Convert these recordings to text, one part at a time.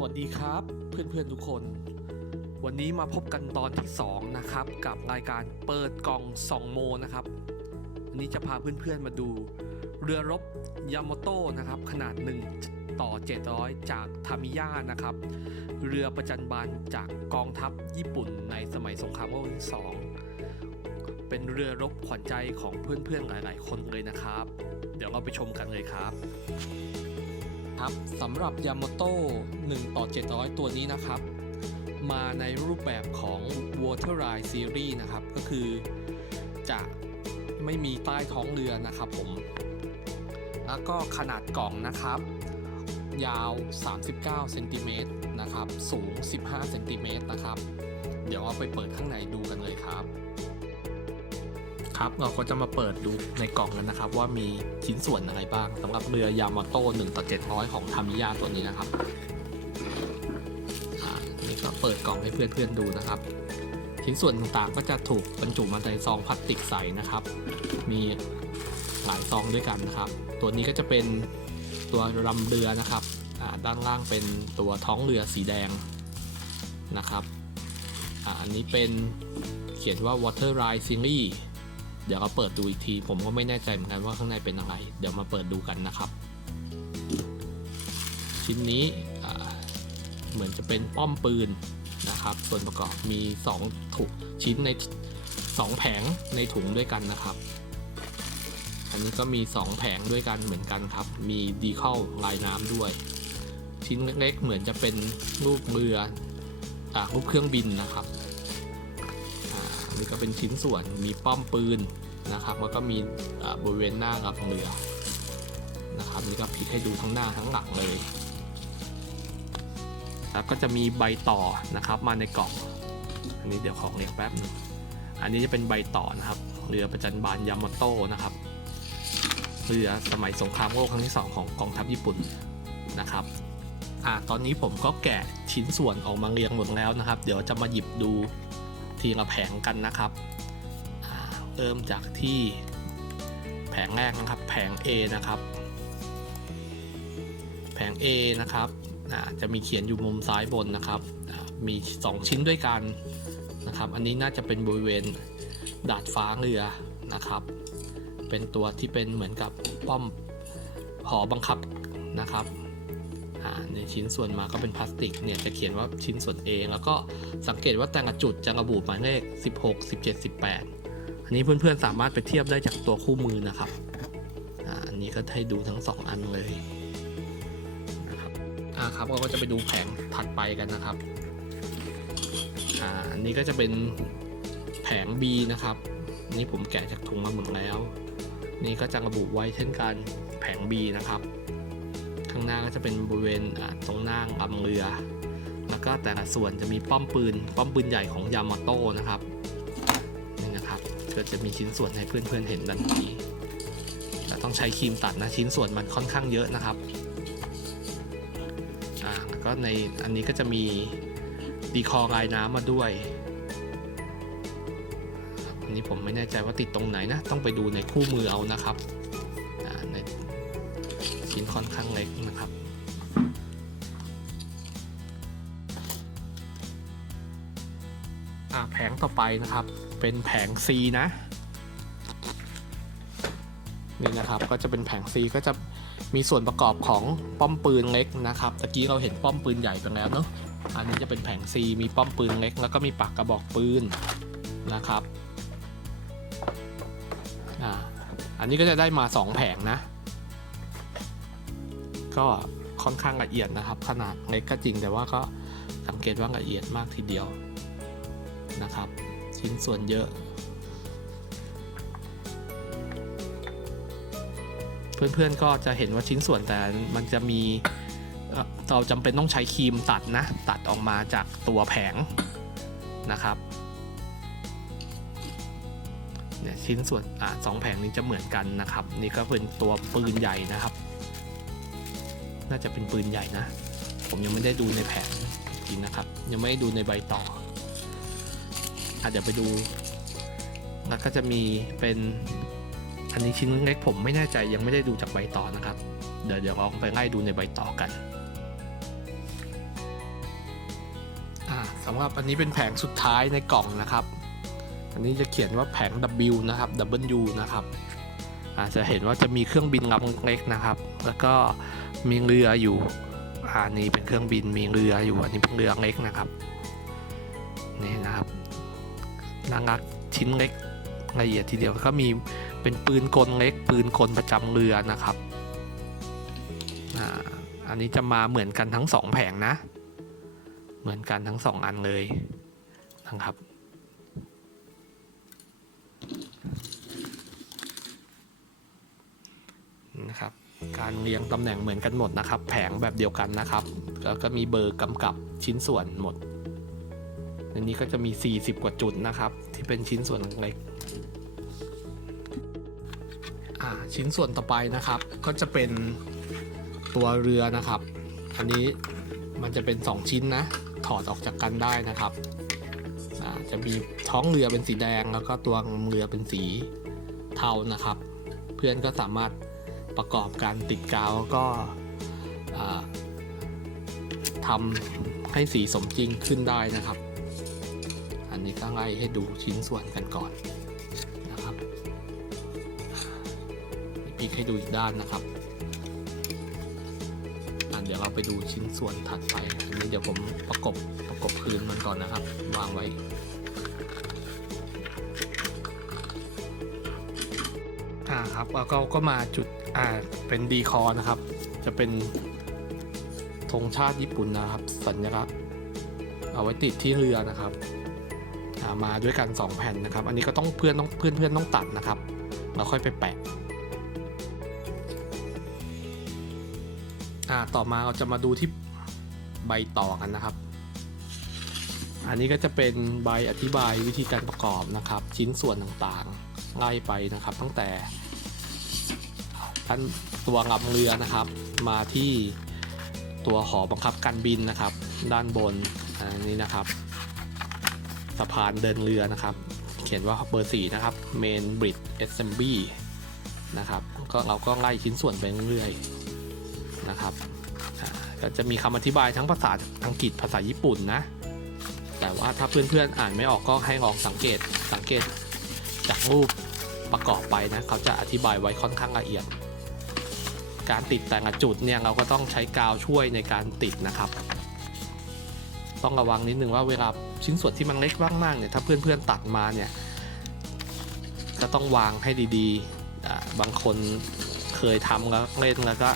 สวัสดีครับเพื่อนๆทุกคน วันนี้มาพบกันตอนที่ 2 นะครับ กับรายการเปิดกล่อง 2 โมนะครับ วันนี้จะพาเพื่อนๆมาดู เรือรบยาโมโตนะครับ ขนาด 1 ต่อ 700 จากทามิยานะครับ เรือประจันบานจากกองทัพญี่ปุ่นในสมัยสงครามโลกที่ 2 เป็นเรือรบขวัญใจของเพื่อนๆหลายๆ คนเลยนะครับ เดี๋ยวเราไปชมกันเลยครับ ครับสำหรับ Yamato 1ต่อ 700 ตัวนี้นะครับ มาในรูปแบบของ Water Ride Series นะครับ ก็คือจะไม่มีใต้ท้องเรือนะครับผม แล้วก็ขนาดกล่องนะครับ ยาว 39เซนติเมตรนะครับ สูง 15เซนติเมตรนะครับ เดี๋ยวเอาไปเปิดข้างในดูกันเลยครับ ครับเราก็จะมาเปิดดูในกล่องกันนะครับ ว่ามีชิ้นส่วนอะไรบ้างสำหรับเรือยามาโต้1ต่อ700 ของทามิยาตัวนี้นะครับอ่านี่ก็เปิดกล่องให้เพื่อนๆดูนะครับ ชิ้นส่วนต่างๆก็จะถูกบรรจุมาในซองพลาสติกใสนะครับ มีหลายซองด้วยกันนะครับ ตัวนี้ก็จะเป็นตัวรำเรือนะครับอ่าด้านล่างเป็นตัวท้องเรือสีแดงนะครับอาอันนี้เป็นเขียนว่า Water Ride Series เดี๋ยวเราเปิดดูอีกที ผมก็ไม่แน่ใจเหมือนกันว่าข้างในเป็นอะไร เดี๋ยวมาเปิดดูกันนะครับ ชิ้นนี้เหมือนจะเป็นป้อมปืนนะครับ ส่วนประกอบมี2ถุงชิ้นใน 2 แผงในถุงด้วยกันนะครับ อันนี้ก็มี 2 แผงด้วยกันเหมือนกันครับ มีดีเข้าลายน้ำด้วย ชิ้นเล็กๆ เหมือนจะเป็นรูปเรืออรูปเครื่องบินนะครับ นี่ก็เป็นชิ้นส่วนมีป้อมปืนนะครับแล้วก็มีบริเวณหน้ากับเรือนะครับนี่ก็พลิกให้ดูทั้งหน้าทั้งหลังเลยแล้วก็จะมีใบต่อนะครับมาในกล่อง อันนี้เดี๋ยวของเรียงแป๊บหนึงอันนี้จะเป็นใบต่อนะครับเรือประจันบานยามาโต้นะครับเรือสมัยสงครามโลกครั้งที่สองของกองทัพญี่ปุ่นนะครับอ่าตอนนี้ผมก็แกะชิ้นส่วนออกมาเรียงหมดแล้วนะครับ เดี๋ยวจะมาหยิบดู ทีละแผงกันนะครับอ่าเริ่มจากที่แผงแรกนะครับ แผง A นะครับ แผง A นะครับจะมีเขียนอยู่มุมซ้ายบนนะครับ มี 2 ชิ้นด้วยกันนะครับ อันนี้น่าจะเป็นบริเวณดาดฟ้าเรือนะครับ เป็นตัวที่เป็นเหมือนกับป้อมหอบังคับนะครับาในชิ้นส่วนมาก็เป็นพลาสติกเนี่ยจะเขียนว่าชิ้นส่วน A แล้วก็สังเกตว่าแต่ละจุดจะระบุหมายเลข 16 17 18 อันนี้เพื่อนๆสามารถไปเทียบได้จากตัวคู่มือนะครับอันนี้ก็ให้ดูทั้ง 2 อันเลยนะครับอ่าครับเราก็จะไปดูแผงถัดไปกันนะครับอ่าอันนี้ก็จะเป็นแผง B นะครับนนี่ผมแกะจากถุงมาหมดแล้ว นี่ก็จะระบุไว้เช่นกันแผง B นะครับ ข้างหน้าก็จะเป็นบริเวณตรงหน้าลำเรือ แล้วก็แต่ละส่วนจะมีป้อมปืน ป้อมปืนใหญ่ของยามาโต้นะครับนี่นะครับก็จะมีชิ้นส่วนให้เพื่อนๆเห็นดังนี้แต่ต้องใช้ครีมตัดนะชิ้นส่วนมันค่อนข้างเยอะนะครับอ่าแล้วก็ในอันนี้ก็จะมีดีคอลายน้ำมาด้วยอันนี้ผมไม่แน่ใจว่าติดตรงไหนนะ ต้องไปดูในคู่มือเอานะครับ ชิ้นค่อนข้างเล็กนะครับแผงต่อไปนะครับ เป็นแผง C นะ นี่นะครับก็จะเป็นแผง C ก็จะมีส่วนประกอบของป้อมปืนเล็กนะครับตะกี้เราเห็นป้อมปืนใหญ่ไปแล้วเนาะอันนี้จะเป็นแผง C มีป้อมปืนเล็ก แล้วก็มีปากกระบอกปืนนะครับอ่าอันนี้ก็จะได้มา 2 แผงนะ ก็ค่อนข้างละเอียดนะครับ ขนาดเล็กก็จริงแต่ว่าก็สังเกตว่าละเอียดมากทีเดียวนะครับ ชิ้นส่วนเยอะ เพื่อนๆก็จะเห็นว่าชิ้นส่วนแต่มันจะมีเราจำเป็นต้องใช้ครีมตัดนะ ตัดออกมาจากตัวแผงนะครับเนี่ยชิ้นส่วนอสองแผงนี้จะเหมือนกันนะครับ นี่ก็เป็นตัวปืนใหญ่นะครับ น่าจะเป็นปืนใหญ่นะ ผมยังไม่ได้ดูในแผนจริงนะครับ ยังไม่ได้ดูในใบต่ออาจจะไปดู แล้วก็จะมีเป็น อันนี้ชิ้นเล็กผมไม่แน่ใจยังไม่ได้ดูจากใบต่อนะครับ เดี๋ยวเดี๋ยวลองไปไล่ดูในใบต่อกันอ่าสำหรับอันนี้เป็นแผงสุดท้ายในกล่องนะครับ อันนี้จะเขียนว่าแผง W นะครับ W นะครับ อาจจะเห็นว่าจะมีเครื่องบินลำเล็กนะครับ แล้วก็มีเรืออยู่อ่านี่เป็นเครื่องบินมีเรืออยู่อันนี้เป็นเรือเล็กนะครับนี่นะครับนางรักชิ้นเล็กละเอียดทีเดียวแล้วก็มีเป็นปืนกลเล็ก ปืนกลประจำเรือนะครับอันนี้จะมาเหมือนกันทั้งสองแผงนะ เหมือนกันทั้งสองอันเลยนะครับ นะครับ การเรียงตำแหน่งเหมือนกันหมดนะครับ แผงแบบเดียวกันนะครับแล้วก็มีเบอร์กำกับชิ้นส่วนหมดอันนี้ก็จะมี 40 กว่าจุดนะครับ ที่เป็นชิ้นส่วนเล็กอ่าชิ้นส่วนต่อไปนะครับ ก็จะเป็นตัวเรือนะครับ อันนี้มันจะเป็น 2 ชิ้นนะ ถอดออกจากกันได้นะครับจะมีท้องเรือเป็นสีแดงแล้วก็ตัวเรือเป็นสีเทานะครับ เพื่อนก็สามารถ ประกอบการติดกาวก็ทำให้สีสมจริงขึ้นได้นะครับ อันนี้ก็ไล่ให้ดูชิ้นส่วนกันก่อนนะครับพลิกให้ดูอีกด้านนะครับอะเดี๋ยวเราไปดูชิ้นส่วนถัดไป อันนี้เดี๋ยวผมประกบประกบคืนมันก่อนนะครับ วางไว้อ่าครับแล้วก็มาจุด อ่าเป็นดีคอนะครับ จะเป็นธงชาติญี่ปุ่นนะครับ สัญลักษณ์เอาไว้ติดที่เรือนะครับามาด้วยกัน 2 แผ่นนะครับ อันนี้ก็ต้องเพื่อนต้องเพื่อนเพื่อนต้องตัดนะครับแล้วค่อยไปแปะอ่าต่อมาเราจะมาดูที่ใบต่อกันนะครับ อันนี้ก็จะเป็นใบอธิบายวิธีการประกอบนะครับ ชิ้นส่วนต่างๆไล่ไปนะครับ ตั้งแต่ ท่านตัวลำเรือนะครับ มาที่ตัวหอบังคับการบินนะครับ ด้านบนอันนี้นะครับ สะพานเดินเรือนะครับ เขียนว่าเบอร์สี่นะครับ Main Bridge Assembly นะครับก็เราก็ไล่ชิ้นส่วนไปเรื่อยๆนะครับก็จะมีคำอธิบายทั้งภาษาอังกฤษภาษาญี่ปุ่นนะ แต่ว่าถ้าเพื่อนๆอ่านไม่ออกก็ให้ลองสังเกตสังเกตจากรูปประกอบไปนะ เขาจะอธิบายไว้ค่อนข้างละเอียด การติดแต่ละจุดเนี่ยเราก็ต้องใช้กาวช่วยในการติดนะครับ ต้องระวังนิดนึงว่าเวลาชิ้นส่วนที่มันเล็กมากๆเนี่ยถ้าเพื่อนๆตัดมาเนี่ยก็ต้องวางให้ดีๆ บางคนเคยทำแล้วเล่นแล้วก็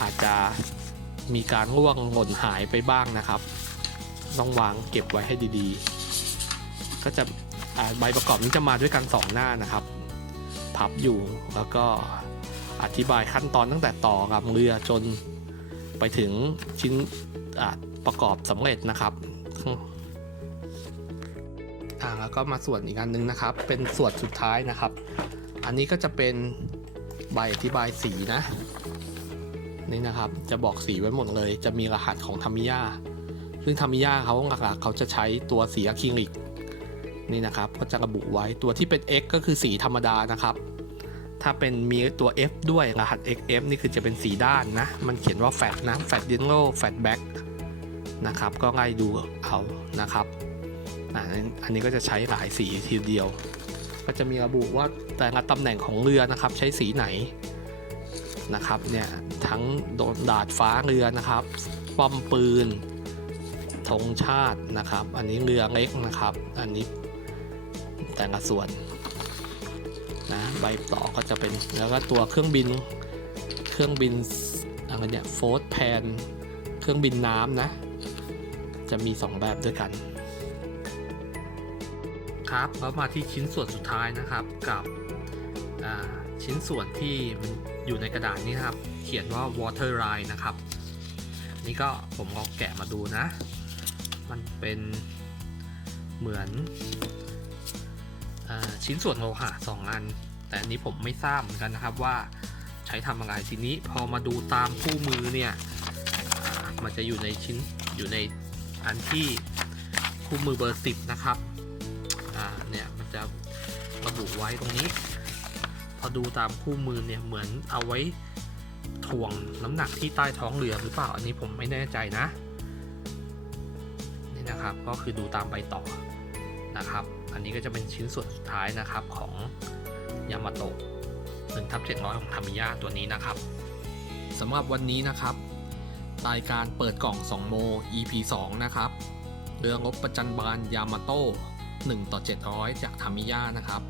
อาจจะมีการร่วงหล่นหายไปบ้างนะครับ ต้องวางเก็บไว้ให้ดีๆ ก็จะใบประกอบนี้จะมาด้วยกัน 2 หน้านะครับ พับอยู่แล้วก็ อธิบายขั้นตอนตั้งแต่ต่อกับเรือจนไปถึงชิ้นประกอบสำเร็จนะครับอ่าแล้วก็มาส่วนอีกอันนึงนะครับ เป็นส่วนสุดท้ายนะครับ อันนี้ก็จะเป็นใบอธิบายสีนะ นี่นะครับจะบอกสีไว้หมดเลย จะมีรหัสของทามิยาซึ่งทามิยาเขาหลักๆเขาจะใช้ตัวสีอะคริลิกนี่นะครับก็จะระบุไว้ตัวที่เป็น X ก็คือสีธรรมดานะครับ ถ้าเป็นมีตัว F ด้วยรหัส XF นี่คือจะเป็นสีด้านนะ มันเขียนว่าแฟดนะแฟดเยลโลแฟดแบ็กนะครับ ก็ไล่ดูเอานะครับอันนี้ก็จะใช้หลายสีทีเดียว ก็จะมีระบุว่าแต่ละตำแหน่งของเรือนะครับ ใช้สีไหนนะครับเนี่ยทั้งโดนดาดฟ้าเรือนะครับป้อมปืนธงชาตินะครับ อันนี้เรือเล็กนะครับ อันนี้แต่ละส่วน นะใบต่อก็จะเป็นแล้วก็ตัวเครื่องบินเครื่องบินอะไรเนี่ยโฟร์แพนเครื่องบินน้ำนะ จะมี 2 แบบด้วยกัน ครับแล้วมาที่ชิ้นส่วนสุดท้ายนะครับกับชิ้นส่วนที่มันอยู่ในกระดาษนี้นะครับ เขียนว่า water line นะครับ นี่ก็ผมลองแกะมาดูนะ มันเป็นเหมือน ชิ้นส่วนโลหะสองอัน แต่อันนี้ผมไม่ทราบเหมือนกันนะครับว่าใช้ทำอะไรทีนี้พอมาดูตามคู่มือเนี่ยมันจะอยู่ในชิ้นอยู่ในอันที่คู่มือเบอร์สิบนะครับอ่าเนี่ยมันจะระบุไว้ตรงนี้ พอดูตามคู่มือเนี่ยเหมือนเอาไว้ถ่วงน้ำหนักที่ใต้ท้องเรือหรือเปล่าอันนี้ผมไม่แน่ใจนะนี่นะครับก็คือดูตามใบต่อนะครับ อันนี้ก็จะเป็นชิ้นส่วนสุดท้ายนะครับของยามาโตะ1ทับ700ของทามิยะตัวนี้นะครับสำหรับวันนี้นะครับรายการเปิดกล่อง 2 โม EP 2 นะครับ เรืองบประจันบานยามาโต้1ต่อ 700 จากทามิยะนะครับ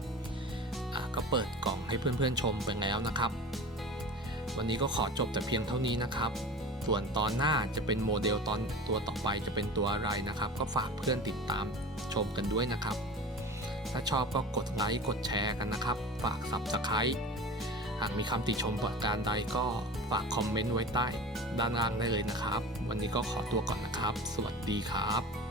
ก็เปิดกล่องให้เพื่อนๆชมไปแล้วนะครับ วันนี้ก็ขอจบแต่เพียงเท่านี้นะครับ ส่วนตอนหน้าจะเป็นโมเดลตอนตัวต่อไปจะเป็นตัวอะไรนะครับ ก็ฝากเพื่อนติดตามชมกันด้วยนะครับ ถ้าชอบก็กดไลค์กดแชร์กันนะครับ ฝาก Subscribe หากมีคำติชมประการใดก็ฝากคอมเมนต์ไว้ใต้ ด้านล่างได้เลยนะครับ วันนี้ก็ขอตัวก่อนนะครับ สวัสดีครับ